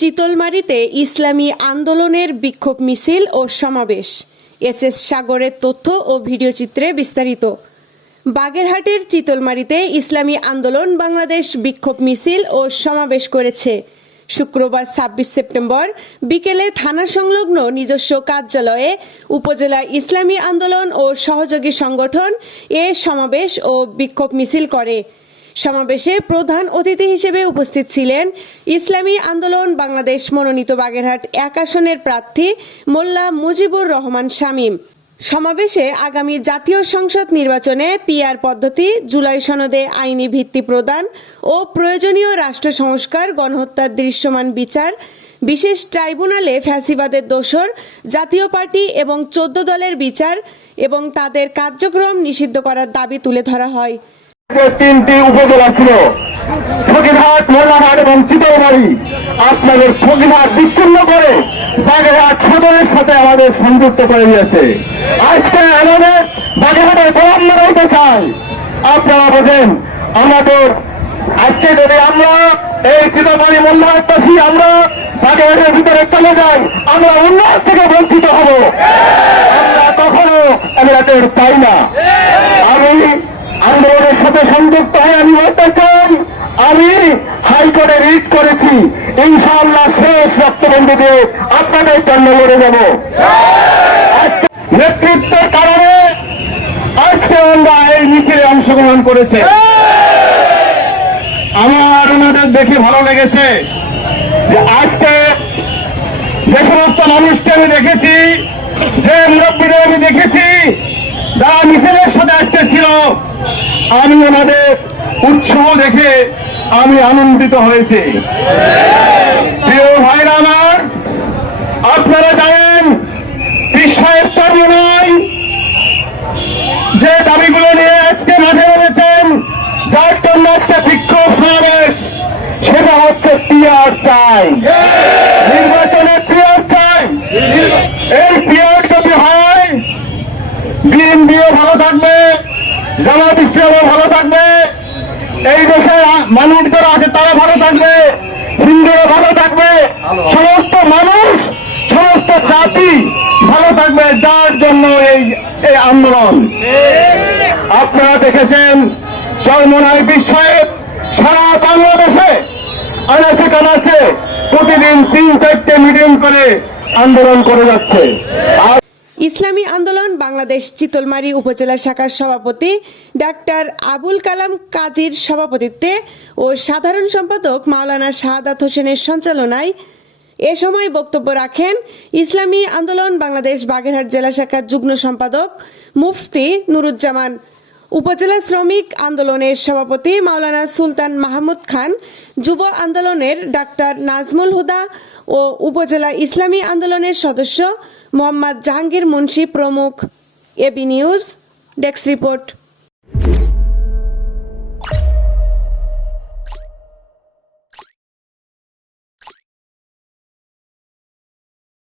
চিতলমারিতে ইসলামী আন্দোলনের বিক্ষোভ মিছিল ও সমাবেশ। এস এস সাগরের তথ্য ও ভিডিওচিত্রে বিস্তারিত। বাগেরহাটের চিতলমারিতে ইসলামী আন্দোলন বাংলাদেশ বিক্ষোভ মিছিল ও সমাবেশ করেছে। শুক্রবার ছাব্বিশ সেপ্টেম্বর বিকেলে থানা সংলগ্ন নিজস্ব কার্যালয়ে উপজেলা ইসলামী আন্দোলন ও সহযোগী সংগঠন এ সমাবেশ ও বিক্ষোভ মিছিল করে। সমাবেশে প্রধান অতিথি হিসেবে উপস্থিত ছিলেন ইসলামী আন্দোলন বাংলাদেশ মনোনীত বাগেরহাট এক আসনের প্রার্থী মোল্লা মুজিবুর রহমান শামীম। সমাবেশে আগামী জাতীয় সংসদ নির্বাচনে পিআর পদ্ধতি, জুলাই সনদে আইনি ভিত্তি প্রদান ও প্রয়োজনীয় রাষ্ট্র সংস্কার, গণহত্যার দৃশ্যমান বিচার, বিশেষ ট্রাইব্যুনালে ফ্যাসিবাদের দোসর জাতীয় পার্টি এবং চোদ্দ দলের বিচার এবং তাদের কার্যক্রম নিষিদ্ধ করার দাবি তুলে ধরা হয়। তিনটি উপজেলা ছিল, ফকিরহাট মোল্লাহাট এবং চিতলমারি আপনাদের ফকিরহাট বিচ্ছিন্ন করে বাগেরহাট সদরের সাথে আমাদের সংযুক্ত করে দিয়েছে। আজকে আমাদের বাগেরহাটের গোলাম হইতে চাই। আপনারা বোঝেন, আমাদের আজকে যদি আমরা এই চিতলমারি মোল্লাহাটবাসী আমরা বাগেরহাটের ভিতরে চলে যাই, আমরা উন্নয়ন থেকে বঞ্চিত হব। আমরা কখনো এমরাটের চাই না আমি আন্দোলনের সাথে সংযুক্ত হয়ে আমি বলতে চাই আমি হাইকোর্টে রিট করেছি। ইনশাআল্লাহ শেষ রক্তবন্ধু দিয়ে আপনাদের জন্য লড়ে যাব নেতৃত্বের কারণে আজকে আমরা এই মিছিলে অংশগ্রহণ করেছে। আমার ওনাদের দেখে ভালো লেগেছে যে আজকে যে সমস্ত মানুষকে আমি দেখেছি, যে মুরব্বীদের আমি দেখেছি, যারা মিছিলের সাথে আজকে ছিল, আমি ওনাদের উৎসাহ দেখে আমি আনন্দিত হয়েছি। প্রিয় ভাইরা আমার, আপনারা জানেন বিশ্বের চাবি নয় যে দাবিগুলো নিয়ে আজকে মাঠে নেমেছেন, যার জন্য আজকে বিক্ষোভ সমাবেশ, সেটা হচ্ছে পিয়ার চাই। নির্বাচনে পিয়ার চাই। এই পিয়ার যদি হয়, বিএনপিও ভালো থাকবে, জামাত ইসলামও ভালো থাকবে। এই দেশের মানুষ যারা আছে তারা ভালো থাকবে হিন্দুরা ভালো থাকবে সমস্ত মানুষ সমস্ত জাতি ভালো থাকবে যার জন্য এই এই আন্দোলন। আপনারা দেখেছেন চরমনায় বিশ্বের সারা বাংলাদেশে আনাচে কানাচে প্রতিদিন তিন চারটে মিটিং করে আন্দোলন করে যাচ্ছে। আর ইসলামী আন্দোলন বাংলাদেশ চিতলমারী উপজেলা শাখার সভাপতি ডাক্তার আবুল কালাম কাজীর সভাপতিত্বে ও সাধারণ সম্পাদক মাওলানা শাহাদাত হোসেনের সঞ্চালনায় এ সময় বক্তব্য রাখেন ইসলামী আন্দোলন বাংলাদেশ বাগেরহাট জেলা শাখার যুগ্ম সম্পাদক মুফতি নুরুজ্জামান উপজেলা শ্রমিক আন্দোলনের সভাপতি মাওলানা সুলতান মাহমুদ খান, যুব আন্দোলনের ডাক্তার নাজমুল হুদা ও উপজেলা ইসলামী আন্দোলনের সদস্য মোহাম্মদ জাহাঙ্গীর মুন্সী প্রমুখ। AB news, desk report.